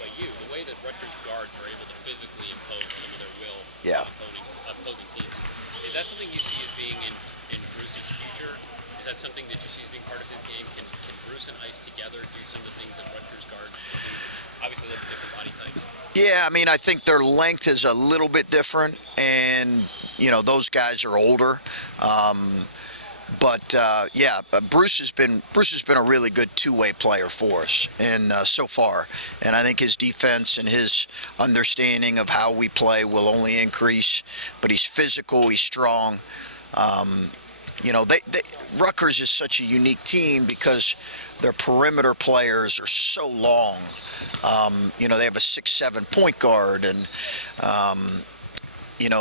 but the way that Rutgers guards are able to physically impose some of their will Yeah. on opposing teams. Is that something you see as being in Bruce's future? Is that something that you see as being part of his game? Can Bruce and Ice together do some of the things that Rutgers guards can do? Obviously, they're different body types. Yeah, I mean, I think their length is a little bit different, and those guys are older. But Bruce has been a really good two-way player for us, and so far, and I think his defense and his understanding of how we play will only increase. But he's physical, he's strong. Rutgers is such a unique team because their perimeter players are so long. They have a 6'7" point guard, and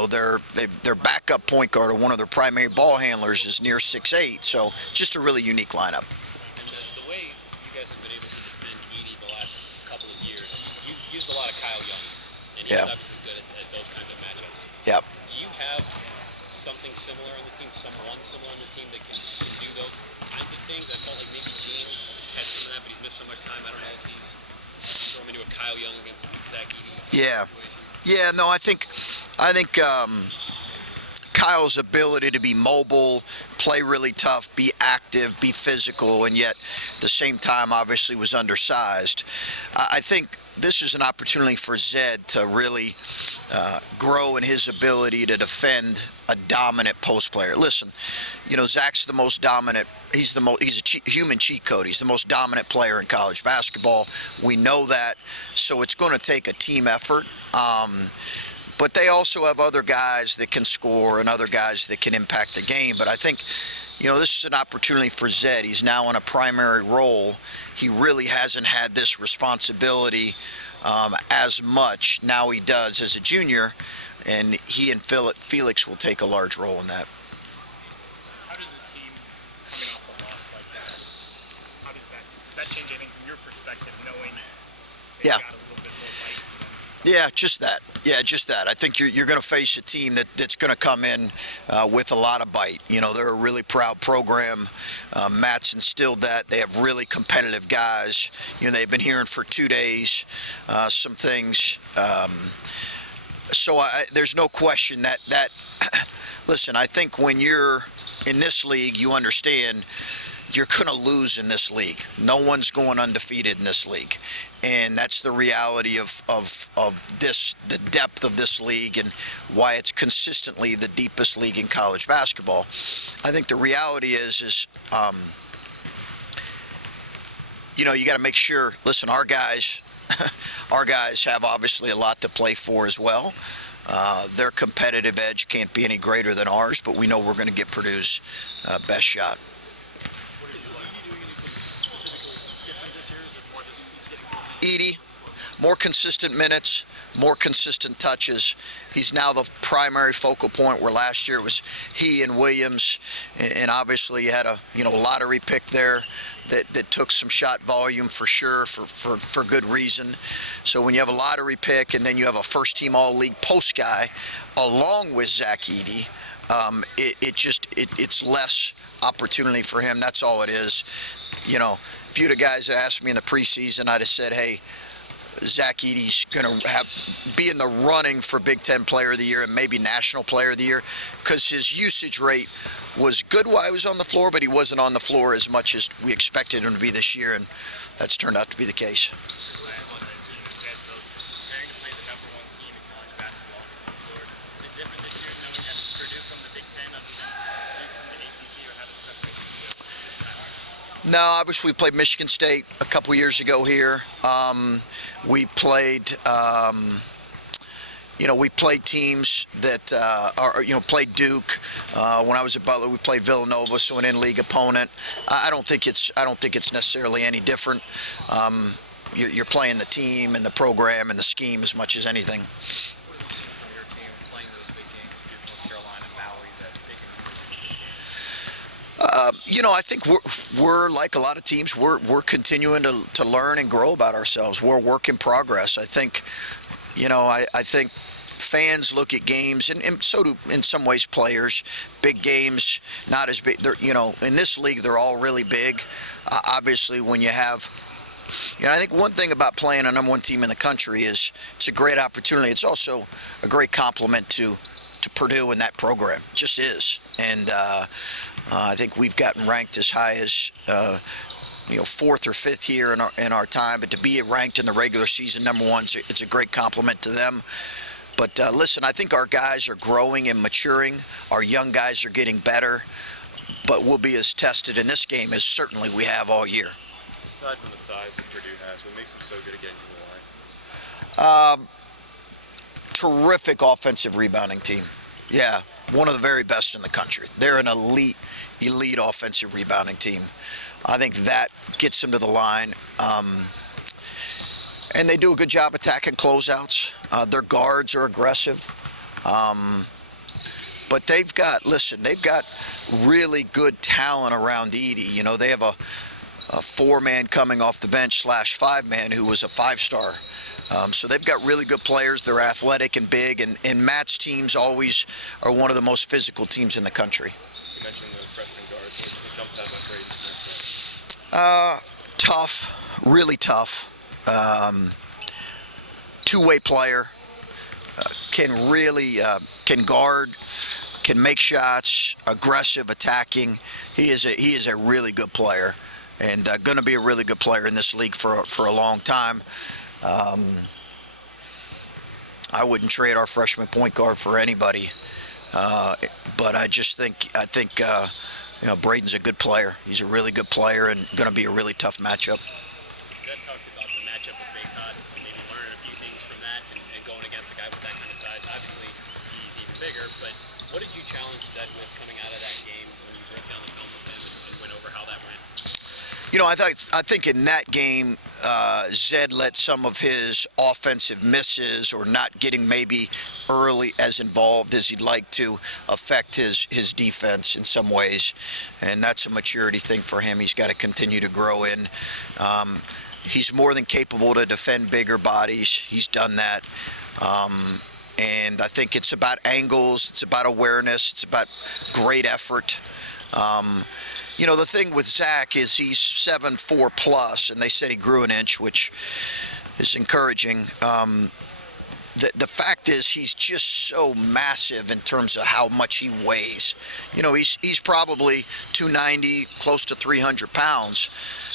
their backup point guard or one of their primary ball handlers is near 6'8". So just a really unique lineup. And the way you guys have been able to defend Edey the last couple of years, you've used a lot of Kyle Young, and he's obviously good at those kinds of matchups. Yep. Do you have something similar on this team, someone similar on this team that can do those kinds of things? I felt like maybe Gene had some of that, but he's missed so much time. I don't know if he's throwing into a Kyle Young against Zach Edey Yeah. situation. Yeah, no, I think Kyle's ability to be mobile, play really tough, be active, be physical, and yet at the same time obviously was undersized. I think this is an opportunity for Zed to really grow in his ability to defend a dominant post player. Listen, Zach's the most dominant. He's a human cheat code. He's the most dominant player in college basketball. We know that, so it's going to take a team effort. But they also have other guys that can score and other guys that can impact the game. But I think, this is an opportunity for Zed. He's now in a primary role. He really hasn't had this responsibility as much. Now he does as a junior, and he and Felix will take a large role in that. How does a team coming off a loss like that, does that change anything from your perspective, knowing they've got a little bit more bite to them? Yeah, just that. I think you're going to face a team that's going to come in with a lot of bite. They're a really proud program. Matt's instilled that. They have really competitive guys. They've been hearing for 2 days some things. There's no question that listen, I think when you're in this league, you understand you're going to lose in this league. No one's going undefeated in this league. And that's the reality of this, the depth of this league, and why it's consistently the deepest league in college basketball. I think the reality is you got to make sure, listen, our guys have obviously a lot to play for as well. Their competitive edge can't be any greater than ours, but we know we're going to get Purdue's best shot. Edey, more consistent minutes, more consistent touches. He's now the primary focal point, where last year it was he and Williams, and obviously you had a lottery pick there that took some shot volume for sure, for good reason. So when you have a lottery pick and then you have a first-team all-league post guy along with Zach Edey, it's less opportunity for him. That's all it is. If you'd have guys that asked me in the preseason, I'd have said, hey, Zach Edey's going to be in the running for Big Ten Player of the Year and maybe National Player of the Year, because his usage rate was good while he was on the floor, but he wasn't on the floor as much as we expected him to be this year, and that's turned out to be the case. No, obviously we played Michigan State a couple years ago here. We played, we played teams that played Duke. When I was at Butler, we played Villanova, so an in-league opponent. I don't think it's necessarily any different. You're playing the team and the program and the scheme as much as anything. I think we're like a lot of teams. We're continuing to learn and grow about ourselves. We're a work in progress. I think, I think fans look at games, and so do in some ways players. Big games, not as big. In this league, they're all really big. Obviously, when you have You know, I think one thing about playing a number one team in the country is it's a great opportunity. It's also a great compliment to Purdue and that program. It just is. And I think we've gotten ranked as high as fourth or fifth here in our time. But to be ranked in the regular season number one, it's a great compliment to them. But listen, I think our guys are growing and maturing. Our young guys are getting better. But we'll be as tested in this game as certainly we have all year. Aside from the size that Purdue has, what makes them so good at getting to the line? Terrific offensive rebounding team. Yeah, one of the very best in the country. They're an elite offensive rebounding team. I think that gets them to the line. And they do a good job attacking closeouts. Their guards are aggressive. But they've got really good talent around Edey. You know, they have a four-man coming off the bench / five-man who was a five-star. So they've got really good players. They're athletic and big, and Matt's teams always are one of the most physical teams in the country. You mentioned the freshman guards. What jumps out about Braden Smith? Tough, really tough. Two-way player. Can guard, can make shots, aggressive, attacking. He is a really good player, and going to be a really good player in this league for a long time. I wouldn't trade our freshman point guard for anybody, but I think Braden's a good player. He's a really good player and going to be a really tough matchup. Zed talked about the matchup with Baycott, maybe learning a few things from that and going against a guy with that kind of size. Obviously, he's even bigger, but what did you challenge Zed with coming out of that game when you broke down the film with him and went over how that went? You know, I think in that game, Zed let some of his offensive misses or not getting maybe early as involved as he'd like to affect his defense in some ways, and that's a maturity thing for him. He's got to continue to grow in. He's more than capable to defend bigger bodies. He's done that. And I think it's about angles, it's about awareness, it's about great effort. You know, the thing with Zach is he's 7'4 plus, and they said he grew an inch, which is encouraging. The fact is he's just so massive in terms of how much he weighs. You know, he's probably 290, close to 300 pounds.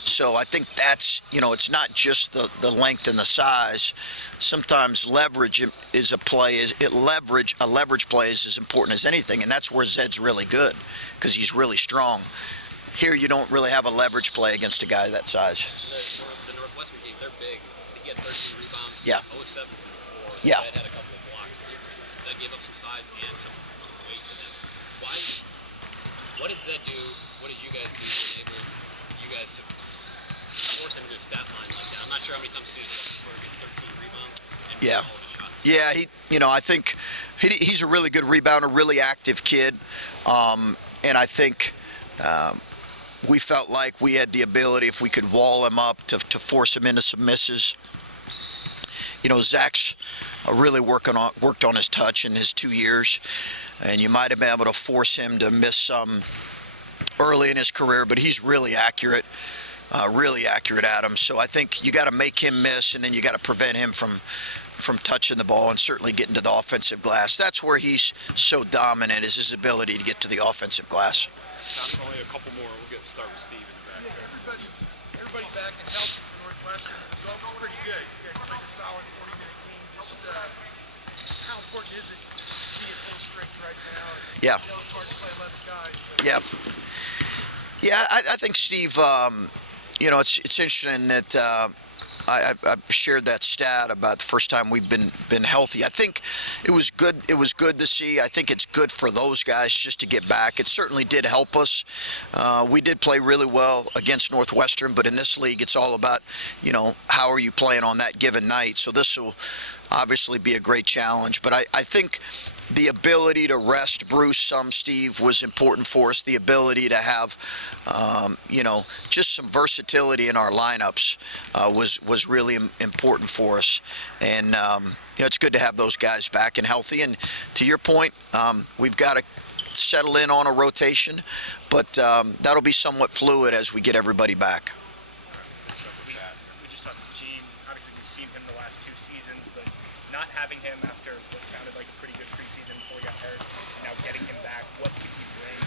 So I think that's, you know, it's not just the length and the size. Sometimes leverage is a leverage play is as important as anything, and that's where Zed's really good because he's really strong. Here you don't really have a leverage play against a guy that size. The Northwestern game, they're big. I think he had 13 rebounds. Yeah. 0-7 from the floor. Yeah. Zed had a couple of blocks. Zed gave up some size and some weight to them. What did Zed do? What did you guys do to enable you guys to force him to a stat line like that? I'm not sure how many times you've seen him get 13 rebounds and Yeah. all the shots. Yeah, I think he's a really good rebounder, really active kid, and I think we felt like we had the ability, if we could wall him up, to force him into some misses. You know, Zach's really worked on his touch in his 2 years, and you might have been able to force him to miss some early in his career, but he's really accurate at him. So I think you got to make him miss, and then you got to prevent him from touching the ball and certainly getting to the offensive glass. That's where he's so dominant, is his ability to get to the offensive glass. John, only a couple more. We'll start with Steve in the back. Everybody back and healthy for Northwestern. The result was pretty good. You guys played a solid 40-minute game. Just how important is it to be at full strength right now? Yeah. I know it's hard to play 11 guys. But Yeah, I think Steve. You know, it's interesting that I've shared that stat about the first time we've been healthy. I think it was good. It was good to see. I think it's good for those guys just to get back. It certainly did help us. We did play really well against Northwestern, but in this league, it's all about, you know, how are you playing on that given night. So this will obviously be a great challenge. But I think the ability to rest Bruce Steve, was important for us. The ability to have, you know, just some versatility in our lineups was really important for us. And, you know, it's good to have those guys back and healthy. And to your point, we've got to settle in on a rotation, but that'll be somewhat fluid as we get everybody back. we obviously we've seen him the last 2 seasons, but not having him after what sounded like a pretty good preseason before he got hurt, and now getting him back, what can he bring?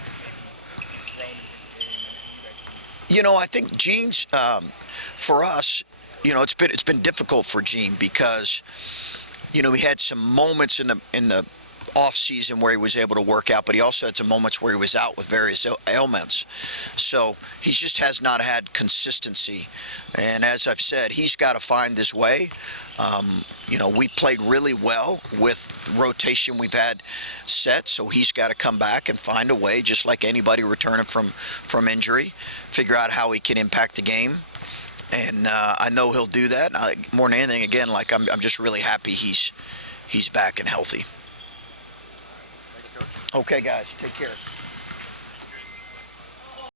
Maybe he's grown in his game, and you guys can use. You know, I think Gene's for us. You know, it's been difficult for Gene because, you know, he had some moments in the off season where he was able to work out, but he also had some moments where he was out with various ailments. So he just has not had consistency. And as I've said, he's got to find his way. You know, we played really well with the rotation we've had set, so he's got to come back and find a way, just like anybody returning from injury, figure out how he can impact the game. And I know he'll do that. More than anything, again, like I'm just really happy he's back and healthy. Thanks, Coach. Okay, guys, take care.